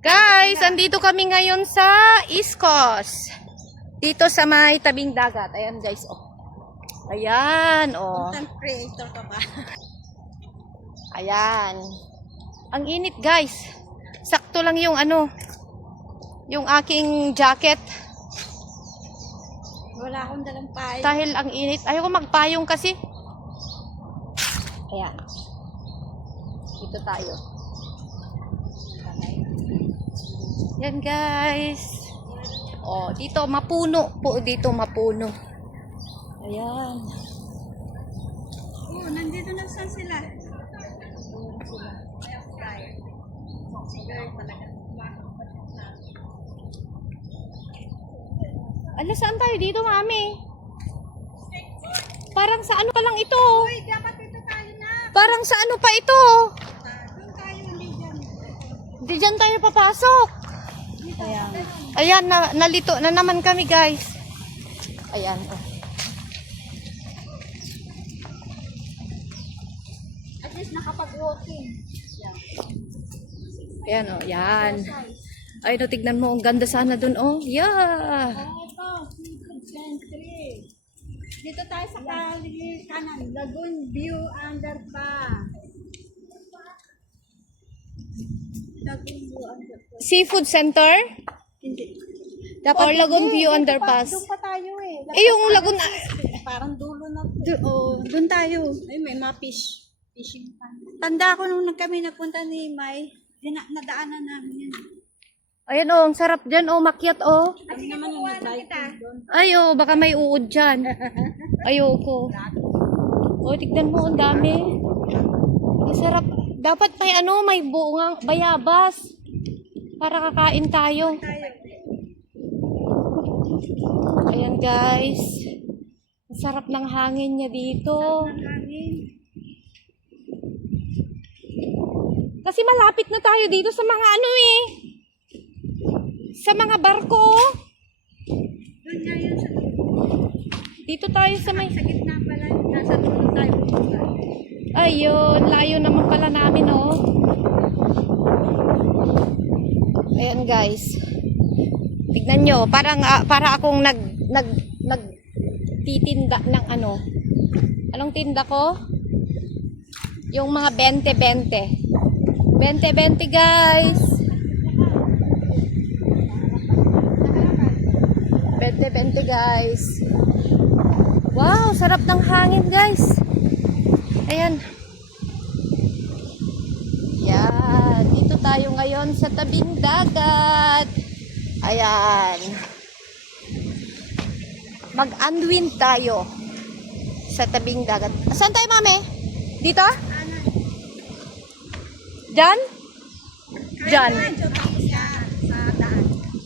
Guys, andito kami ngayon sa East Coast. Dito sa may tabing dagat. Ayan guys, oh. Ayan, oh. Content creator ka ba? Ayan. Ang init guys. Sakto lang yung yung aking jacket. Wala akong dalang payo. Dahil ang init. Ayoko magpayong kasi. Ayan. Dito tayo. Yan guys. Oh, dito mapuno po, dito mapuno. Ayan. Oh, nandito na saan sila? Ala, saan tayo dito, mami? Parang sa ano pa lang ito. Uy, dapat dito tayo na. Parang sa ano pa ito. Doon tayo, hindi dyan. Hindi dyan tayo papasok. Ayan. Ayan, nalito na naman kami, guys. Ayan, oh. At least nakapag-walking. Yan. Ayan, oh, yan. Ay, no, tignan mo, ang ganda sana dun, oh. Yeah. Ito, Seafood Century. Dito tayo sa kanan, Lagoon View Underpass. Lagoon View Underpass. Seafood Center? Hindi. Or Lagoon View Underpass? Doon pa tayo eh. Eh, yung Lagoon... Parang dulo na. Doon tayo. Ay, may mga fishing pan. Tanda ko nung kami nagpunta ni May, nadaanan namin yun. Ayan, oh, ang sarap dyan, oh, makyat, oh. Kami naman yung nag-diving doon. Ay, oh, baka may uod dyan. Ayoko. Oh, tignan mo, ang dami. Ang sarap. Dapat may bungang bayabas. Para kakain tayo. Ayan, guys. Ang sarap ng hangin niya dito. Kasi malapit na tayo dito sa mga sa mga barko. Doon nga yun sa Dito tayo sa may... sa gitna pala. Nasa dulo tayo. Ayun, layo naman pala namin, oh. Ayan, guys. Tignan nyo, parang para akong nagtitinda ng Anong tinda ko? Yung mga 20-20. 20-20, guys. 20-20, guys. Wow, sarap ng hangin, guys. Ayan. Yan. Dito tayo ngayon sa tabing dagat. Ayan. Mag-unwind tayo sa tabing dagat. Saan tayo, mami? Dito? Diyan? Diyan.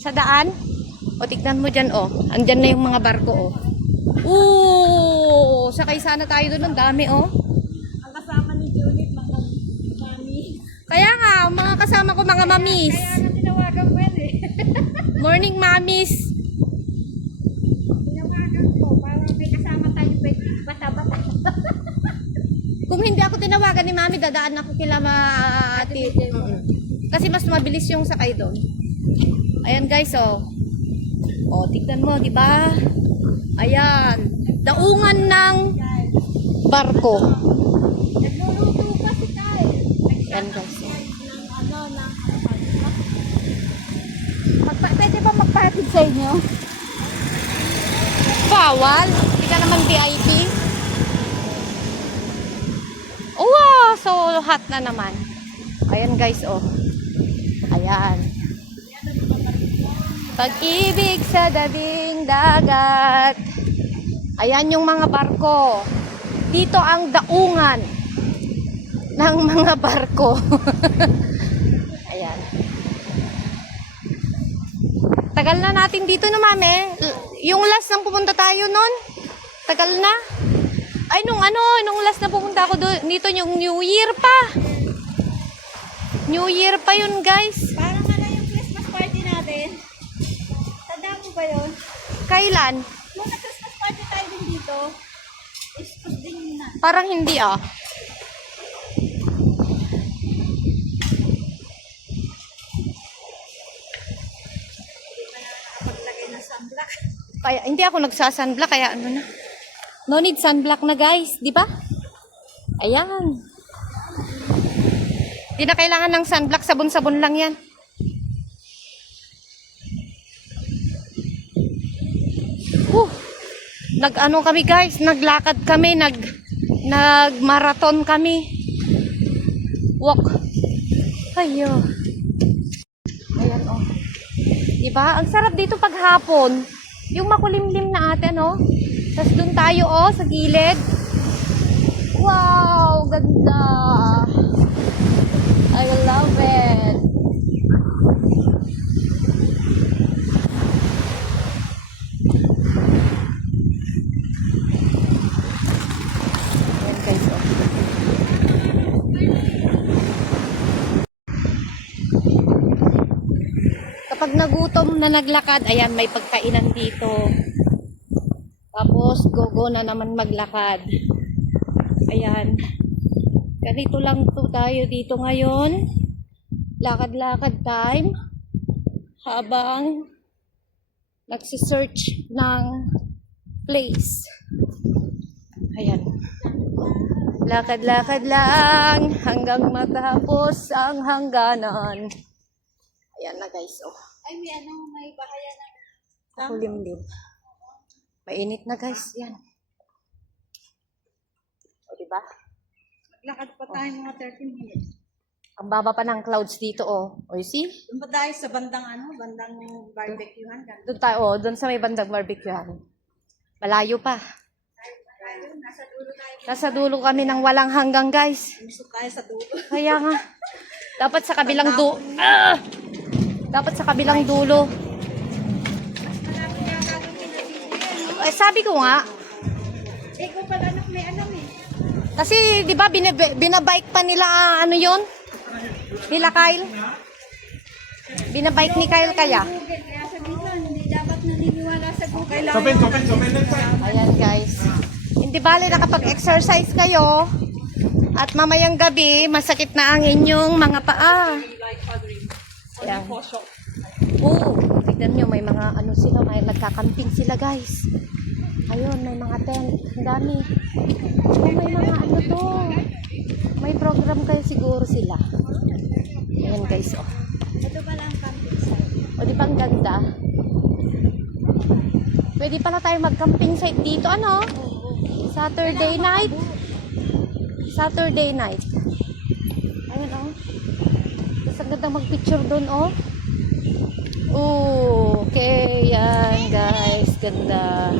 Sa daan? O, tignan mo dyan, oh. Andyan na yung mga barko, oh. Ooh! Sakay sana tayo doon. Ang dami, oh. Ang kasama ni Junit, mga mami. Kaya nga, mga kasama ko, mga mamis. Kaya nga tinawagan mo yan eh. Morning, mamis. Tinawagan ko, parang may kasama tayo bata-bata. Kung hindi ako tinawagan ni mami, dadaan ako kila ati. Kasi mas mabilis yung sakay doon. Ayan, guys, oh. Oh, tignan mo, di ba? Ayan. Daungan ng barko. Nagluluto pa si Tay. Ayan, guys. Pwede ba magpahatid sa inyo? Bawal. Hindi ka naman VIP. Wow, so hot na naman. Ayan, guys, oh. Ayan. Pag-ibig sa tabing dagat. Ayan yung mga barko. Dito ang daungan ng mga barko. Ayan. Tagal na natin dito no, mami. Yung last nang pupunta tayo nun. Tagal na. Ay, nung last na pupunta ako dito yung New Year pa. New Year pa yun, guys. Parang yung Christmas party natin. Tanda mo ba yun? Kailan? Nung nag-Christmas party tayo din dito, is din na. Parang hindi, ah. Kaya hindi ako nagsa-sunblock kaya ano na. No need sunblock na guys, di ba? Ayan. Di na kailangan ng sunblock, sabon-sabon lang yan. Nag-ano kami guys, naglakad kami, nag-marathon kami. Walk. Ayo. Ayan oh. Diba? Ang sarap dito pag hapon. Yung makulimlim na ate, no? Tapos dun tayo oh, sa gilid. Wow, ganda. I love it. Ayan guys, oh. Kapag nagutom na naglakad, ayan, may pagkainan dito. Tapos, go na naman maglakad. Ayan. Ganito lang to tayo dito ngayon. Lakad-lakad time. Habang nagsisearch ng place. Ayan. Lakad-lakad lang hanggang matapos ang hangganan. Ayan na guys, oh. Ay, may bahaya ng Makulimlim. Mainit na guys, yan. O, diba? Maglakad pa tayo mga 13 minutes. Ang baba pa ng clouds dito, oh. O, you see? Doon pa tayo sa bandang bandang barbecuehan. Doon tayo, oh. Doon sa may bandang barbecuehan. Malayo pa. Nasa dulo tayo. Nasa dulo kami ng walang hanggang, guys. Gusto tayo sa dulo. Kaya nga. Dapat sa kabilang Dapat sa kabilang dulo. Eh, sabi ko nga. Eh, kung pala anak may alam eh. Kasi, di ba, binabike pa nila, ano yun? Nila Kyle. Binabike ni Kyle kaya. Google, kaya sabi ko, hindi dapat naniniwala sa Google. Ayan guys. Hindi bale nakapag-exercise kayo at mamayang gabi masakit na ang inyong mga paa. Ayan. Oo, tignan nyo may mga ano sila, may nagkakamping sila guys. Ayun, may mga tent. Ang dami. Oh, may mga ano to. May program kayo siguro sila. Ayan guys, oh. Ito pala ang camping site. O di ba ang ganda? Pwede pala tayo mag-camping site dito, ano? Saturday night. Saturday night. Ayun, oh. Tapos ang ganda mag-picture doon, oh. Okay, yan guys. Ganda.